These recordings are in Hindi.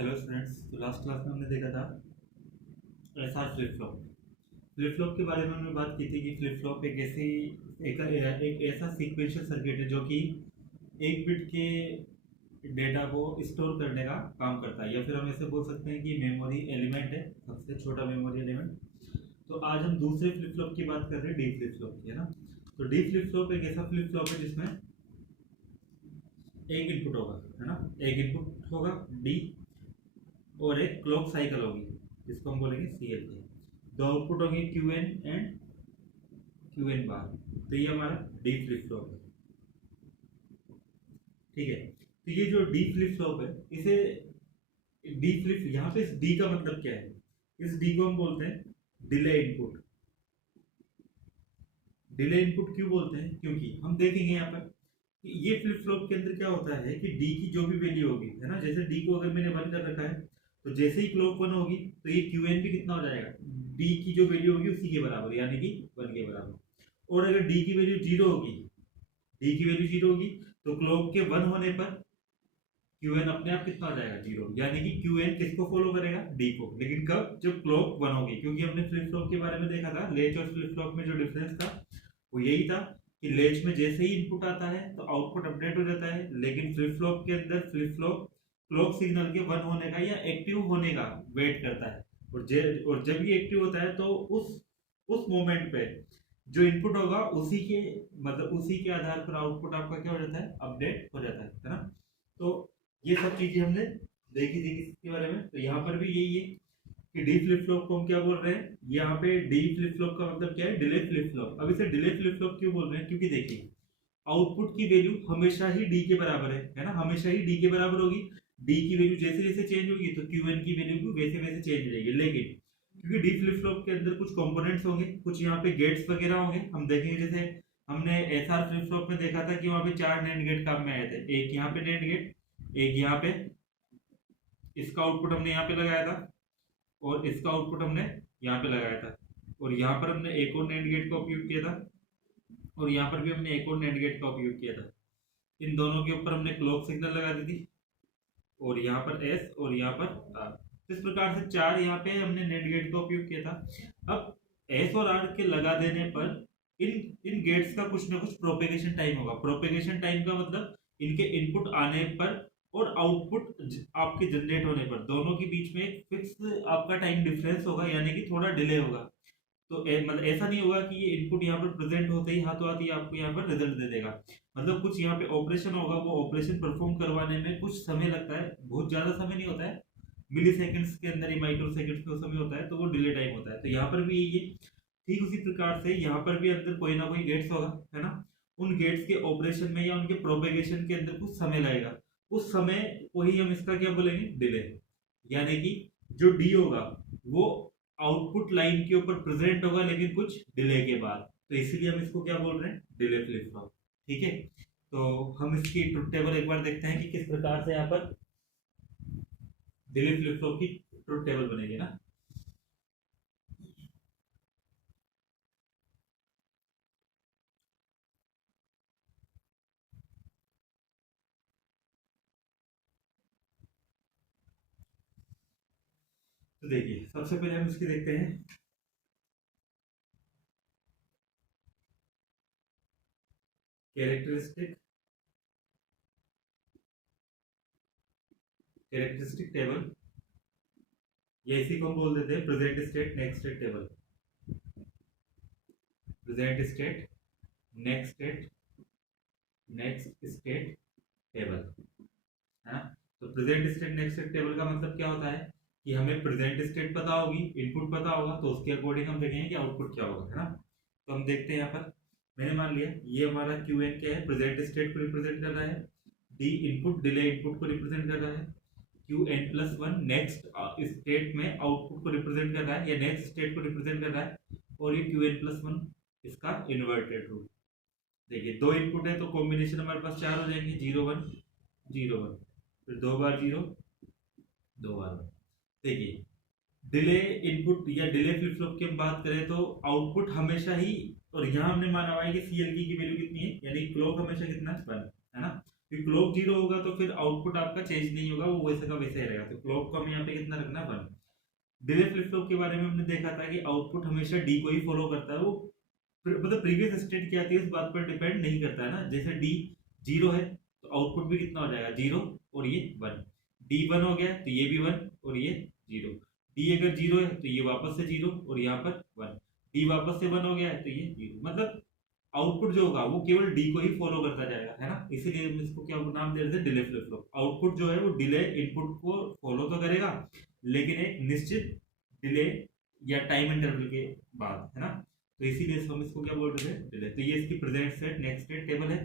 Hello students. तो लास्ट क्लास में हमने देखा था SR flip flop. Flip flop के बारे में हमने बात की थी कि फ्लिप फ्लॉप एक ऐसा सीक्वेंशियल सर्किट है जो कि एक बिट के डेटा को स्टोर करने का काम करता है, या फिर हम ऐसे बोल सकते हैं कि मेमोरी एलिमेंट है, सबसे छोटा मेमोरी एलिमेंट। तो आज हम दूसरे फ्लिप फ्लॉप की बात कर रहे हैं, डी फ्लिप फ्लॉप की, है ना। तो डी फ्लिप फ्लॉप एक ऐसा फ्लिप फ्लॉप है जिसमें एक इनपुट होगा, है ना। एक इनपुट होगा डी और एक क्लॉक साइकिल होगी जिसको हम बोलेंगे CLK। दो आउटपुट होंगे QN एंड QN बार। तो ये हमारा डी फ्लिप फ्लॉप है, ठीक है। तो ये जो डी फ्लिप फ्लॉप है, इसे डी फ्लिप, यहाँ पे इस डी का मतलब क्या है? इस डी को हम बोलते हैं डिले इनपुट। डिले इनपुट क्यों बोलते हैं? क्योंकि हम देखेंगे यहाँ पर कि ये फ्लिप फ्लॉप के अंदर क्या होता है कि डी की जो भी वैल्यू होगी, है ना, जैसे डी को अगर मैंने 1 कर रखा है तो जैसे ही क्लॉक 1 होगी तो ये QN भी कितना हो जाएगा, डी की जो वैल्यू होगी उसी के बराबर, यानी कि 1 के बराबर। और अगर डी की वैल्यू 0 होगी, डी की वैल्यू 0 होगी तो क्लॉक के 1 होने पर QN अपने आप कितना हो जाएगा, 0, यानी कि QN किसको फॉलो करेगा, डी को। लेकिन कब? जब क्लॉक 1 होगी, क्योंकि हमने फ्लिप फ्लॉप के बारे में देखा था, लेच और फ्लिप फ्लॉप में जो डिफरेंस था वो यही था कि लेच में जैसे ही इनपुट आता है तो आउटपुट अपडेट हो जाता है, लेकिन फ्लिप फ्लॉप के अंदर फ्लिप फ्लॉप क्लॉक सिग्नल के 1 होने का या एक्टिव होने का वेट करता है। और जब ये एक्टिव होता है तो उस मोमेंट पे जो इनपुट होगा उसी के मतलब उसी के आधार पर आउटपुट आपका क्या हो जाता है, अपडेट हो जाता है ना। तो ये सब चीजें हमने देखी थी किसके बारे में। तो यहाँ पर भी यही है कि डी फ्लिप फ्लॉप को हम क्या बोल रहे हैं, यहाँ पे डी फ्लिप फ्लॉप का मतलब क्या है, डिले फ्लिप फ्लॉप। अब इसे डिले फ्लिप फ्लॉप क्यों बोल रहे हैं? क्योंकि देखिए आउटपुट की वैल्यू हमेशा ही डी के बराबर है ना, हमेशा ही डी के बराबर होगी। डी की वैल्यू जैसे जैसे चेंज होगी तो QN की वैल्यू भी वैसे वैसे चेंज हो जाएगी। लेकिन क्योंकि डी फ्लिप फ्लॉप के अंदर कुछ कंपोनेंट्स होंगे, कुछ यहाँ पे गेट्स वगैरह होंगे, हम देखेंगे जैसे हमने एसआर फ्लिप फ्लॉप में देखा था कि वहाँ पे 4 नैंड गेट काम में आए थे। एक यहाँ पे नैंड गेट, एक यहाँ पे, इसका आउटपुट हमने यहाँ पे लगाया था और इसका आउटपुट हमने यहाँ पे लगाया था, और यहाँ पर हमने एक और नैंड गेट का उपयोग किया था, और यहाँ पर भी हमने एक और नैंड गेट का उपयोग किया था। इन दोनों के ऊपर हमने क्लॉक सिग्नल लगा दी थी, और यहाँ पर S और यहाँ पर R। इस प्रकार से 4 यहाँ पे हमने नैंड गेट का उपयोग किया था। अब S और R के लगा देने पर इन इन गेट्स का कुछ ना कुछ प्रोपेगेशन टाइम होगा। प्रोपेगेशन टाइम का मतलब इनके इनपुट आने पर और आउटपुट आपके जनरेट होने पर दोनों के बीच में एक फिक्स आपका टाइम डिफरेंस होगा, यानी कि थोड़ा डिले होगा। तो मतलब ऐसा नहीं होगा कि ये इनपुट यहाँ पर प्रेजेंट होते ही हाथों हाथ ही आपको यहाँ पर रिजल्ट दे देगा। मतलब कुछ यहाँ पे ऑपरेशन होगा, वो ऑपरेशन परफॉर्म करवाने में कुछ समय लगता है, बहुत ज्यादा समय नहीं होता है, मिली सेकेंड्स के अंदर ही, माइक्रो सेकेंड्स का समय होता है, तो वो डिले टाइम होता है। तो यहाँ पर भी ये ठीक उसी प्रकार से यहाँ पर भी अंदर कोई ना कोई गेट्स होगा, है ना। उन गेट्स के ऑपरेशन में या उनके प्रोपेगेशन के अंदर कुछ समय लगेगा, उस समय को ही हम इसका क्या बोलेंगे, डिले। यानी कि जो डी होगा वो आउटपुट लाइन के ऊपर प्रेजेंट होगा लेकिन कुछ डिले के बाद, तो इसीलिए हम इसको क्या बोल रहे हैं, डिले फ्लिप फ्लॉप, ठीक है। तो हम इसकी ट्रुथ टेबल एक बार देखते हैं कि किस प्रकार से यहाँ पर डिले फ्लिप फ्लॉप की ट्रुथ टेबल बनेगी ना। तो देखिए सबसे पहले हम इसकी देखते हैं कैरेक्टरिस्टिक टेबल, या इसी को हम बोल देते हैं present state next state table. Present state next state table, है ना। तो present state next state table का मतलब क्या होता है कि हमें प्रेजेंट स्टेट पता होगी, इनपुट पता होगा, तो उसके अकॉर्डिंग हम देखेंगे कि आउटपुट क्या होगा, है ना। तो हम देखते हैं यहाँ पर मैंने मान लिया ये हमारा QN क्या है, प्रेजेंट स्टेट को रिप्रेजेंट कर रहा है, डी इनपुट डिले इनपुट को रिप्रेजेंट कर रहा है, QN+1 नेक्स्ट स्टेट में आउटपुट को रिप्रेजेंट कर रहा है या नेक्स्ट स्टेट को रिप्रेजेंट कर रहा है, और ये QN+1 इसका इन्वर्टेड रूप। देखिए दो इनपुट है तो कॉम्बिनेशन हमारे पास 4 हो जाएंगे, 0 1 0 1, फिर 2 बार 0 2 बार 1। देखिए डिले इनपुट या डिले फ्लिप फ्लॉप की हम बात करें तो आउटपुट हमेशा ही, और यहाँ हमने माना हुआ है कि CLK की वैल्यू कितनी है, यानी क्लॉक हमेशा कितना है, 1, है ना। क्योंकि क्लॉक 0 होगा तो फिर आउटपुट आपका चेंज नहीं होगा, वो वैसे का वैसे ही रहेगा। तो क्लॉक को हमें यहाँ पे कितना रखना है 1। डिले फ्लिप फ्लॉप के बारे में हमने देखा था कि आउटपुट हमेशा डी को ही फॉलो करता है, वो मतलब प्रीवियस स्टेट क्या आती है इस बात पर डिपेंड नहीं करता है ना। जैसे डी 0 है तो आउटपुट भी कितना हो जाएगा 0 और ये 1। डी 1 हो गया तो ये भी 1 और ये 0। डी अगर 0 है तो ये वापस से 0 और यहाँ पर 1। डी वापस से 1 हो गया है तो ये 0। मतलब आउटपुट जो होगा वो केवल डी को ही फॉलो करता जाएगा, है ना। इसीलिए हम इसको क्या नाम दे रहे थे, डिले फ्लिप फ्लॉप। आउटपुट जो है वो डिले इनपुट को फॉलो तो करेगा लेकिन एक निश्चित डिले या टाइम इंटरवल के बाद, है ना। तो इसीलिए हम इसको क्या बोल रहे थे, डिले। तो ये इसकी present state next state table है।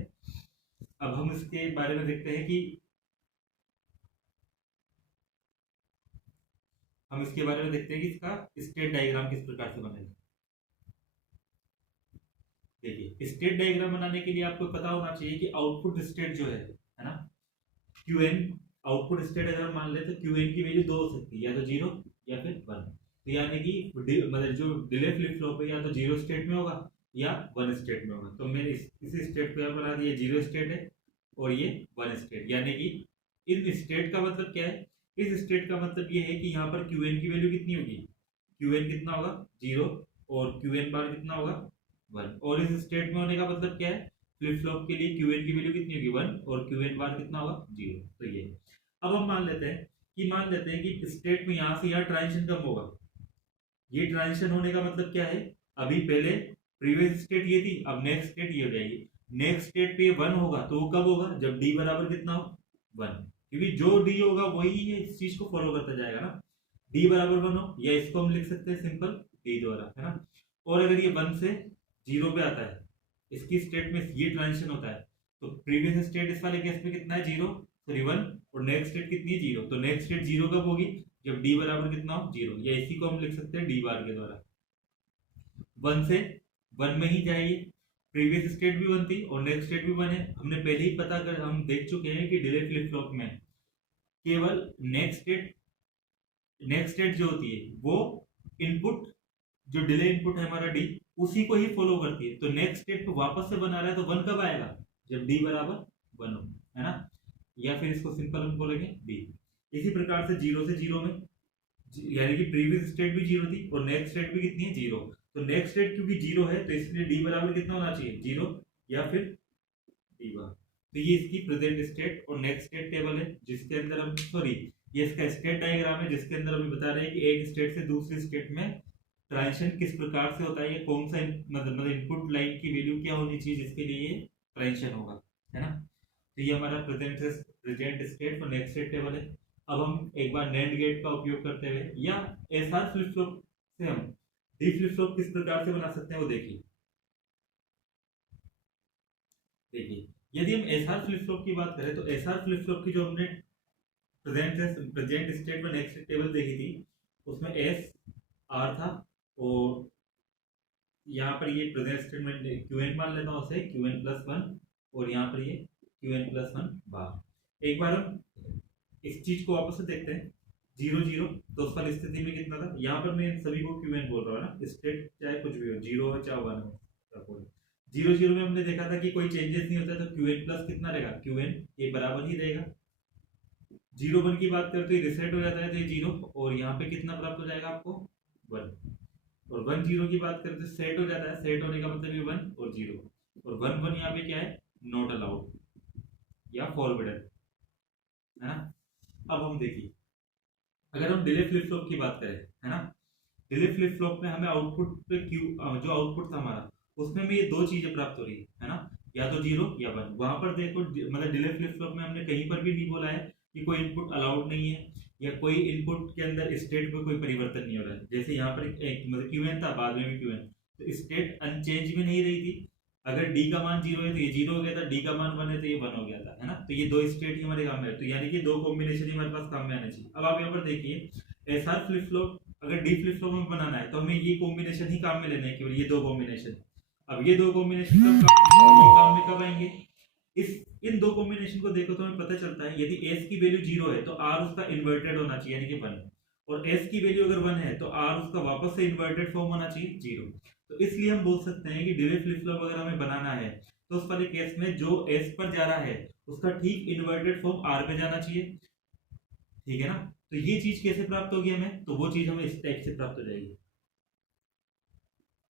अब हम इसके बारे में देखते हैं कि इसका स्टेट डायग्राम किस प्रकार से बनेगा। देखिए, स्टेट डायग्राम बनाने के लिए आपको पता होना चाहिए कि आउटपुट स्टेट जो है ना, क्यूएन आउटपुट स्टेट अगर मान ले तो क्यूएन की वैल्यू 2 हो सकती है, या तो 0 या फिर 1। तो यानी कि मतलब जो डिले फ्लिप फ्लॉप है या तो 0 स्टेट में होगा या 1 स्टेट में होगा। तो मैंने इसी स्टेट को यहाँ बना दिया 0 स्टेट है और ये 1 स्टेट। यानी कि इन स्टेट का मतलब क्या है, इस स्टेट का मतलब ये है कि यहाँ पर क्यूएन की वैल्यू कितनी होगी, क्यूएन कितना होगा 0 और क्यूएन बार कितना होगा 1। और इस स्टेट में होने का मतलब क्या है, फ्लिप फ्लॉप के लिए क्यूएन की वैल्यू कितनी होगी 1 और क्यूएन बार कितना होगा 0। तो ये अब हम मान लेते हैं कि स्टेट में यहाँ से यहाँ ट्रांजिशन कब होगा। ये ट्रांजिशन होने का मतलब क्या है, अभी पहले प्रीवियस स्टेट ये थी, अब नेक्स्ट स्टेट ये हो जाएगी। नेक्स्ट स्टेट पे 1 होगा तो वो कब होगा, जब डी बराबर कितना हो 1, क्योंकि जो डी होगा वही इस चीज को फॉलो करता जाएगा ना। डी बराबर 1 हो, या इसको हम लिख सकते हैं सिंपल डी द्वारा, है ना। और अगर ये 1 से 0 पे आता है, इसकी स्टेट में ये ट्रांजिशन होता है, तो प्रीवियस स्टेट इस वाले केस में कितना है 0 सॉरी 1 और नेक्स्ट स्टेट कितनी है 0। तो नेक्स्ट स्टेट 0 कब होगी, जब डी बराबर कितना हो 0, या इसी को हम लिख सकते हैं डी बार के द्वारा। 1 से 1 में ही जाएगी, प्रीवियस स्टेट भी 1 थी और नेक्स्ट स्टेट भी 1 है। हमने पहले ही पता कर हम देख चुके हैं कि डिले फ्लिप फ्लॉप में केवल नेक्स्ट स्टेट जो होती है वो इनपुट, जो डिले इनपुट है हमारा डी, उसी को ही फॉलो करती है। तो नेक्स्ट स्टेट पे वापस से बना रहा है तो 1 कब आएगा, जब डी बराबर 1 हो, है ना। या फिर इसको सिंपल हम बोलेंगे डी। इसी प्रकार से 0 से 0 में, यानी कि प्रीवियस स्टेट भी 0 थी और नेक्स्ट स्टेट भी कितनी है 0। तो नेक्स्ट स्टेट क्योंकि 0 है तो इसलिए डी बराबर कितना होना चाहिए 0 या फिर डी बार। तो ये इसकी प्रेजेंट स्टेट और नेक्स्ट स्टेट टेबल है, जिसके अंदर हम ये इसका स्टेट डायग्राम है, जिसके अंदर हम बता रहे हैं कि एक स्टेट से दूसरी स्टेट में ट्रांजिशन किस प्रकार से होता है, या कौन सा मतलब इनपुट लाइन की वैल्यू क्या होनी चाहिए जिसके लिए ये ट्रांजिशन होगा, है ना। तो ये हमारा प्रेजेंट स्टेट और नेक्स्ट स्टेट टेबल है। अब हम एक बार नैंड गेट का उपयोग करते हुए या एसआर फ्लिप फ्लॉप से हम डी फ्लिप फ्लॉप किस प्रकार से बना सकते हैं वो देखिए। यदि हम एसआर फ्लिप फ्लॉप की बात करें तो एसआर फ्लिप फ्लॉप की जो हमने प्रेजेंट स्टेट और नेक्स्ट स्टेट टेबल देखी थी, उसमें एस आर था और यहाँ पर ये प्रेजेंट स्टेटमेंट क्यूएन मान लेता हूँ उसे क्यूएन प्लस 1 और यहाँ पर ये क्यूएन प्लस 1 बार। एक बार हम इस चीज को वापस से देखते हैं 0 तो उस वाली स्थिति में कितना था, यहाँ पर मैं सभी को क्यूएन बोल रहा हूँ ना, स्टेट चाहे कुछ भी हो 0 हो चाहे 1 हो। 0 में हमने देखा था कि कोई चेंजेस नहीं होता, तो क्यूएन प्लस कितना रहेगा, क्यूएन ये बराबर ही रहेगा। 0 1 की बात करते तो रिसेट हो जाता है तो ये 0 और यहाँ पे कितना प्राप्त हो जाएगा आपको 1। और 1 0 की बात करते सेट हो जाता है, सेट होने का मतलब ये 1 और 0 और 1 1 यहाँ पे क्या है, नॉट अलाउड या फॉरवर्डर, है ना। अब हम देखिए, अगर हम डिले फ्लिप फ्लॉप की बात करें, है ना, डिले फ्लिप फ्लॉप में हमें आउटपुट पे जो आउटपुट था हमारा, उसमें हमें ये दो चीजें प्राप्त हो रही है ना, या तो 0 या 1। वहां पर देखो मतलब डिले फ्लिप फ्लॉप में हमने कहीं पर भी नहीं बोला है कि कोई इनपुट अलाउड नहीं है या कोई इनपुट के अंदर स्टेट में कोई परिवर्तन नहीं हो रहा है। जैसे यहाँ पर एक मतलब क्यूएन था, बाद में भी क्यूएन, तो स्टेट अनचेंज में नहीं रही थी। अगर डी का मान 0 है तो ये 0 हो गया था, डी का मान 1 है तो ये 1 हो गया था, है ना। तो ये दो स्टेट ही हमारे काम में है, तो यानी कि दो कॉम्बिनेशन ही हमारे पास काम में आना चाहिए। अब आप यहाँ पर देखिए एसआर फ्लिप फ्लॉप अगर डी फ्लिप फ्लॉप में बनाना है तो हमें ये कॉम्बिनेशन ही काम में लेने हैं, केवल ये दो कॉम्बिनेशन। अब ये दो कॉम्बिनेशन काम में कब आएंगे, इन दो कॉम्बिनेशन को देखो तो हमें पता चलता है यदि एस की वैल्यू 0 है तो आर उसका इन्वर्टेड होना चाहिए यानी कि 1, और एस की वैल्यू अगर 1 है तो आर उसका वापस से इन्वर्टेड फॉर्म होना चाहिए 0। तो इसलिए हम बोल सकते हैं कि डिले फ्लिप फ्लॉप अगर हमें बनाना है तो उस वाले केस में जो एस पर जा रहा है उसका ठीक इन्वर्टेड फॉर्म आर पे जाना चाहिए, ठीक है ना। तो ये चीज कैसे प्राप्त होगी हमें, तो वो चीज हमें इस टाइप से प्राप्त हो जाएगी,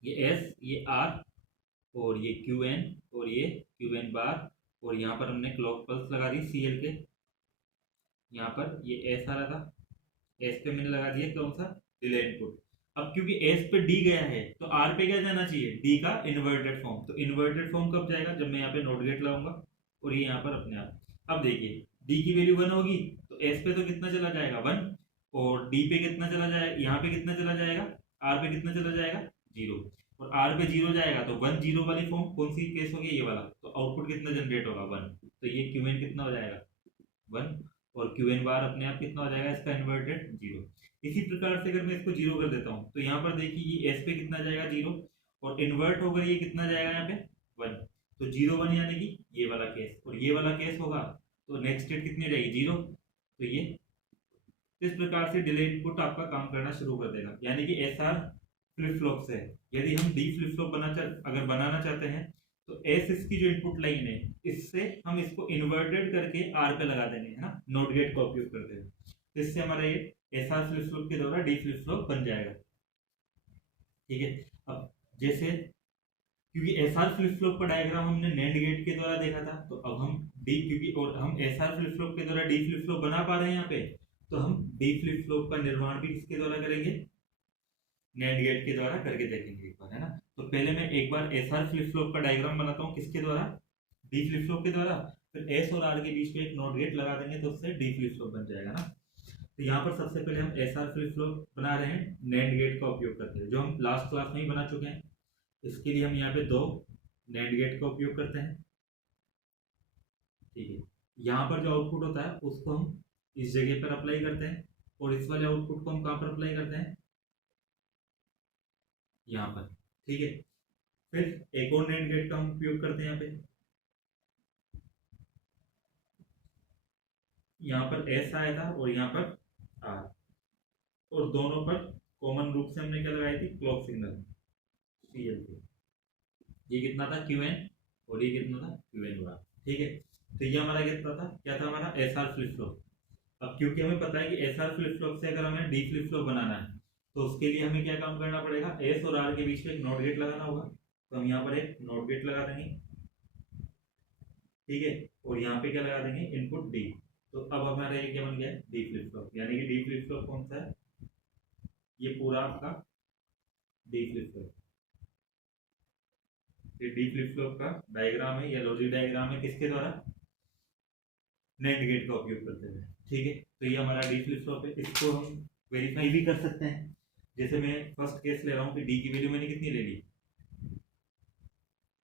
ये एस, ये आर, और ये क्यू एन, और ये क्यू एन बार, और यहाँ पर हमने क्लॉक पल्स लगा दी सी एल के, यहाँ पर ये एस आ रहा था, एस पे मैंने लगा दिया कौन सा, डिले इनपुट। अब क्योंकि एस पे डी गया है तो आर पे क्या जाना चाहिए, डी का इन्वर्टेड फॉर्म। तो इन्वर्टेड फॉर्म कब जाएगा, जब मैं यहाँ पे नोट गेट लगाऊंगा, और ये यहाँ पर अपने आप। अब देखिए डी की वैल्यू 1 होगी तो एस पे तो कितना चला जाएगा 1, और डी पे कितना चला जाएगा, यहाँ पे कितना चला जाएगा, आर पे कितना चला जाएगा 0, और आर पे 0 जाएगा तो 1 0 वाली फॉर्म कौन सी केस होगी, ये वाला। तो आउटपुट कितना जनरेट होगा 1, तो ये क्यू एन कितना हो जाएगा 1, और क्यू एन बार अपने आप कितना हो जाएगा इसका इन्वर्टेड 0। इसी प्रकार से अगर मैं इसको 0 कर देता हूँ तो यहाँ पर देखिए ये एस पे कितना जाएगा 0, और इन्वर्ट होकर ये कितना जाएगा यहाँ पे 1, तो 0 1 यानी कि ये वाला केस, और ये वाला केस होगा तो नेक्स्ट स्टेट कितनी रहेगी 0। तो ये इस प्रकार से डिले इनपुट आपका काम करना शुरू कर देगा, यानी कि एस आर फ्लिप फ्लॉप से यदि हम डी फ्लिप फ्लॉप अगर बनाना चाहते हैं तो एस इसकी जो इनपुट लाइन है इससे हम इसको इन्वर्टेड करके आर पे लगा देंगे, है ना, नोट गेट का उपयोग करते हैं। तो इससे हमारा ये एस आर फ्लिप फ्लॉप के द्वारा डी फ्लिप फ्लॉप बन जाएगा, ठीक है। अब जैसे क्योंकि एस आर फ्लिप फ्लॉप का डायग्राम हमने नैंड गेट के द्वारा देखा था, तो अब हम डी, क्योंकि और हम एस आर फ्लिप फ्लॉप के द्वारा डी फ्लिप फ्लॉप बना पा रहे हैं यहाँ पे, तो हम डी फ्लिप फ्लॉप का निर्माण भी किसके द्वारा करेंगे, नैंड गेट के द्वारा करके देखेंगे एक बार, है ना। तो पहले मैं एक बार एस आर फ्लिप फ्लॉप का डायग्राम बनाता हूँ, किसके द्वारा, डी फ्लिप फ्लॉप के द्वारा। फिर एस और आर के बीच में एक नॉट गेट लगा देंगे तो उससे डी फ्लिप फ्लॉप बन जाएगा ना। तो यहाँ पर सबसे पहले हम एस आर फ्लिप फ्लॉप बना रहे हैं नैंड गेट का उपयोग करते हैं, जो हम लास्ट क्लास में ही बना चुके हैं। इसके लिए हम यहाँ पे 2 नैंड गेट का उपयोग करते हैं, ठीक है। यहाँ पर जो आउटपुट होता है उसको हम इस जगह पर अप्लाई करते हैं, और इस वाले आउटपुट को हम कहाँ पर अप्लाई करते हैं, यहाँ पर, ठीक है। फिर एक और नैंड गेट का हम उपयोग करते हैं यहाँ पर एस आया था और यहाँ पर आर, और दोनों पर कॉमन रूप से हमने क्या लगाई थी, क्लॉक सिग्नल सी एल के। ये कितना था क्यू एन, और ये कितना था क्यू एन बार, ठीक है। तो ये हमारा कितना था, क्या था हमारा एस आर फ्लिप फ्लॉप। अब क्योंकि हमें पता है कि एस आर फ्लिप फ्लॉप से अगर हमें डी फ्लिप फ्लॉप बनाना है तो उसके लिए हमें क्या काम करना पड़ेगा, एस और आर के बीच में एक नॉट गेट लगाना होगा। तो हम यहाँ पर एक नॉट गेट लगा देंगे, ठीक है, और यहाँ पे क्या लगा देंगे, इनपुट डी। तो अब हमारा ये क्या बन गया, डी फ्लिप फ्लॉप, यानी कि डी फ्लिप फ्लॉप कौन सा है, ये पूरा आपका डी फ्लिप फ्लॉप। ये डी फ्लिप फ्लॉप का डायग्राम है या लॉजिक डायग्राम है, किसके द्वारा, नैंड गेट का उपयोग करते हुए, ठीक है। तो ये हमारा डी फ्लिप फ्लॉप है, इसको हम वेरीफाई भी कर सकते हैं। जैसे मैं फर्स्ट केस ले रहा हूँ कि डी की वैल्यू मैंने कितनी ले ली,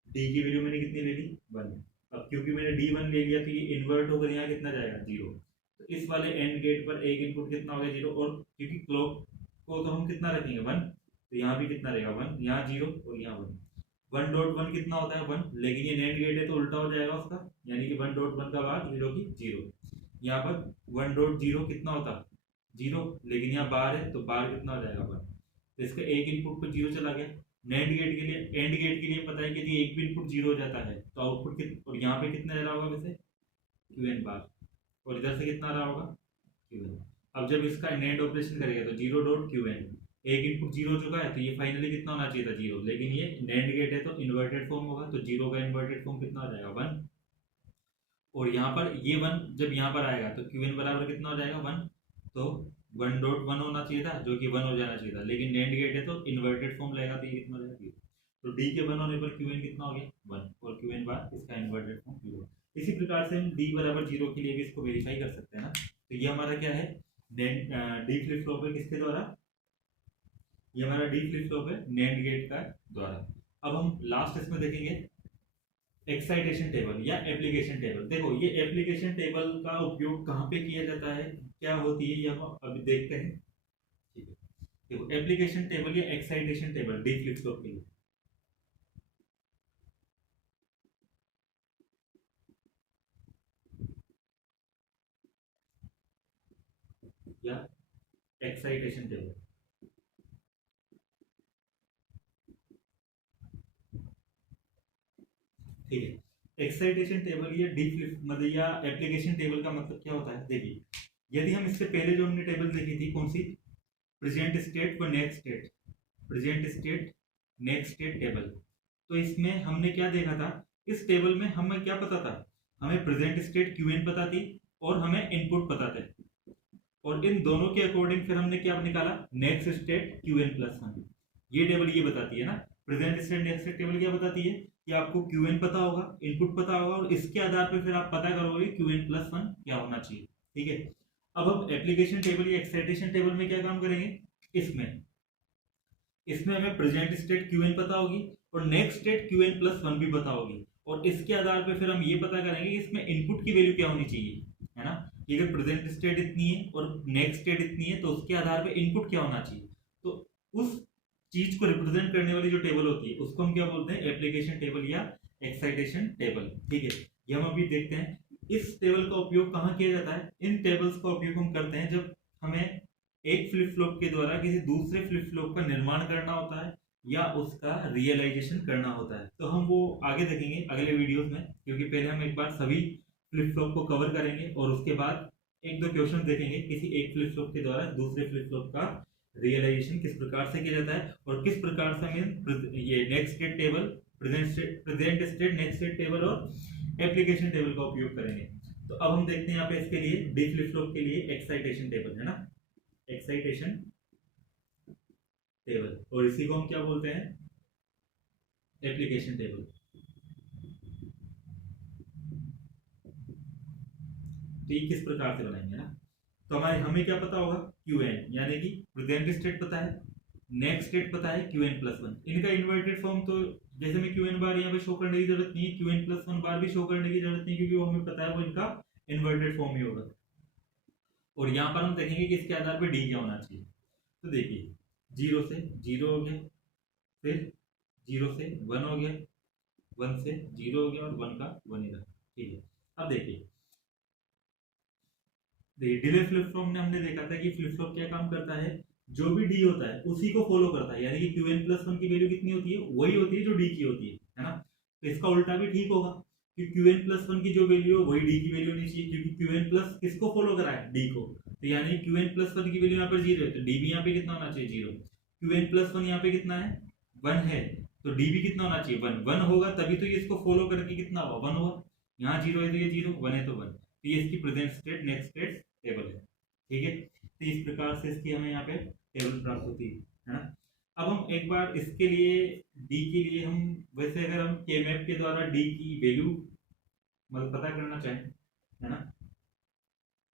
डी की वैल्यू मैंने कितनी ले ली 1। अब क्योंकि मैंने डी 1 ले लिया तो ये इन्वर्ट होकर यहाँ कितना जाएगा 0। तो इस वाले एंड गेट पर एक इनपुट कितना हो गया 0, और क्योंकि क्लॉक को तो हम कितना रखेंगे 1, तो यहाँ भी कितना रहेगा 1, यहाँ 0 और यहाँ 1। 1.1 कितना होता है 1, लेकिन ये नेट गेट है तो उल्टा हो जाएगा उसका, यानी कि 1.1 का बार 0 की 0। यहाँ पर 1.0 कितना होता 0, लेकिन यहाँ बार है तो बार कितना हो जाएगा 1। तो इसका एक इनपुट पर 0 चला गया। नेट गेट के लिए, एंड गेट के लिए पता है कि यदि एक भी इनपुट 0 हो जाता है तो आउटपुट कितना, और यहाँ पे कितना रहा होगा वैसे क्यू एन बार, और इधर से कितना रहा होगा क्यू एन। अब जब इसका नेट ऑपरेशन करेगा तो 0.qn, एक इनपुट 0 हो चुका है तो ये फाइनली कितना होना चाहिए था 0, लेकिन ये नैंड गेट है तो इन्वर्टेड फॉर्म होगा, तो 0 का इन्वर्टेड फॉर्म कितना हो जाएगा 1। और यहाँ पर ये 1 जब यहाँ पर आएगा तो क्यू एन बराबर कितना हो जाएगा 1, तो 1.1 होना चाहिए था जो कि 1 हो जाना चाहिए था, लेकिन नैंड गेट है तो इन्वर्टेड फॉर्म लेगा तो ये कितना हो जाएगा 0। तो डी के 1 होने पर क्यू एन कितना हो गया 1, और क्यू एन बार इसका इन्वर्टेड फॉर्म 0। इसी प्रकार से हम डी बराबर 0 के लिए भी इसको वेरीफाई कर सकते हैं ना। तो ये हमारा क्या है, डी फ्लिप फ्लॉप है किसके द्वारा, ये हमारा डी फ्लिप फ्लॉप है नैंड गेट का द्वारा। अब हम लास्ट इसमें देखेंगे एक्साइटेशन टेबल या एप्लीकेशन टेबल। देखो ये एप्लीकेशन टेबल का उपयोग कहाँ पे किया जाता है, क्या होती है, ये हम अभी देखते हैं, ठीक है। देखो एप्लीकेशन टेबल या excitation table D flip flop के लिए, या एक्साइटेशन टेबल, ठीक है। एक्साइटेशन टेबल या डी फ्लिप मतलब या एप्लीकेशन टेबल का मतलब क्या होता है, देखिए यदि हम इससे पहले जो हमने टेबल देखी थी कौन सी, प्रेजेंट स्टेट व next state, present state next state table, तो इसमें हमने क्या देखा था, इस टेबल में हमें क्या पता था, हमें प्रेजेंट स्टेट क्यूएन पता थी और हमें इनपुट पता थे, और इन दोनों के अकॉर्डिंग फिर हमने क्या निकाला, next state QN plus one. ये टेबल ये बताती है ना, present state next state table क्या बताती है कि आपको क्यूएन पता होगा, इनपुट पता होगा, और इसके आधार पर फिर आप पता करोगे क्यूएन प्लस वन क्या होना चाहिए। ठीक है, अब हम एप्लीकेशन टेबल या एक्साइटेशन टेबल में क्या काम करेंगे, इसमें इसमें हमें प्रेजेंट स्टेट क्यूएन पता होगी और next state QN plus one भी पता होगी, और इसके आधार पे फिर हम ये पता करेंगे कि इसमें इनपुट की वैल्यू क्या होनी चाहिए, है ना, कि अगर प्रेजेंट स्टेट इतनी है और नेक्स्ट स्टेट इतनी है तो उसके आधार पे इनपुट क्या होना चाहिए। तो उस चीज को रिप्रेजेंट करने वाली जो टेबल होती है उसको हम क्या बोलते हैं, एप्लीकेशन टेबल या एक्साइटेशन टेबल। ठीक है, ये हम अभी देखते हैं। इस टेबल का उपयोग कहाँ किया जाता है, इन टेबल्स का उपयोग हम करते हैं जब हमें एक फ्लिप फ्लॉप के द्वारा किसी दूसरे फ्लिप फ्लॉप का निर्माण करना होता है या उसका रियलाइजेशन करना होता है। तो हम वो आगे देखेंगे अगले वीडियोस में, क्योंकि पहले हम एक बार सभी फ्लिप फ्लॉप को कवर करेंगे और उसके बाद एक दो क्वेश्चन देखेंगे किसी एक फ्लिप फ्लॉप के द्वारा दूसरे फ्लिप फ्लॉप का रियलाइजेशन किस प्रकार से किया जाता है और किस प्रकार से हम ये next state table, present state next state table और एप्लीकेशन टेबल का उपयोग करेंगे। तो अब हम देखते हैं यहाँ पे इसके लिए डी फ्लिप फ्लॉप के लिए एक्साइटेशन टेबल, है ना, एक्साइटेशन टेबल, और इसी को हम क्या बोलते हैं, एप्लीकेशन टेबल। तो ये किस प्रकार से बनाएंगे ना, तो हमें क्या पता होगा, क्यूएन यानी कि प्रेजेंट स्टेट पता है, नेक्स्ट स्टेट पता है, क्यूएन प्लस वन, इनका इन्वर्टेड फॉर्म तो जैसे में क्यूएन बार यहाँ पे शो करने की जरूरत नहीं है, क्यूएन प्लस वन बार भी शो करने की जरूरत नहीं, क्योंकि वो हमें पता है वो इनका इन्वर्टेड फॉर्म ही होगा। और यहाँ पर हम देखेंगे कि इसके आधार पर डी क्या होना चाहिए। तो देखिए 0 से 0 हो गया, फिर 0 से 1 हो गया, 1 से 0 हो गया और 1 का 1 ही रहा। ठीक है, अब देखिए डिले फ्लिप फ्लॉप में हमने देखा था कि फ्लिप फ्लॉप क्या काम करता है, जो भी डी होता है उसी को फॉलो करता है, यानी कि क्यूएन प्लस वन की वैल्यू कितनी होती है, वही होती है जो डी की होती है ना। तो इसका उल्टा भी ठीक होगा कि क्यूएन प्लस वन की जो वैल्यू है वही डी की वैल्यू होनी चाहिए, क्योंकि क्यूएन प्लस किसको फॉलो करा है, डी को। तो यानी क्यूएन प्लस वन की वैल्यू यहाँ पर 0 है तो डी भी यहाँ पे कितना होना चाहिए, 0। क्यूएन प्लस वन यहाँ पे कितना है, 1 है, तो डी भी कितना होना चाहिए, 1। 1 होगा तभी तो ये इसको फॉलो करके कितना हुआ, 1 हुआ। यहाँ 0 है तो ये 0, 1 है तो 1। तो ये इसकी present state next state table है। ठीक है, तो इस प्रकार से इसकी हमें यहाँ पे टेबल प्राप्त होती है ना। अब हम एक बार इसके लिए डी के लिए हम वैसे अगर हम के मैप के द्वारा डी की वैल्यू मतलब पता करना चाहें, है ना,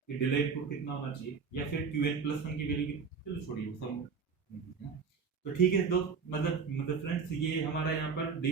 कि डिले इनपुट कितना होना चाहिए या फिर क्यूएन प्लस वन की वैल्यू, चलो छोड़िए सब। तो ठीक है दोस्त, मतलब फ्रेंड्स ये हमारा यहाँ पर डी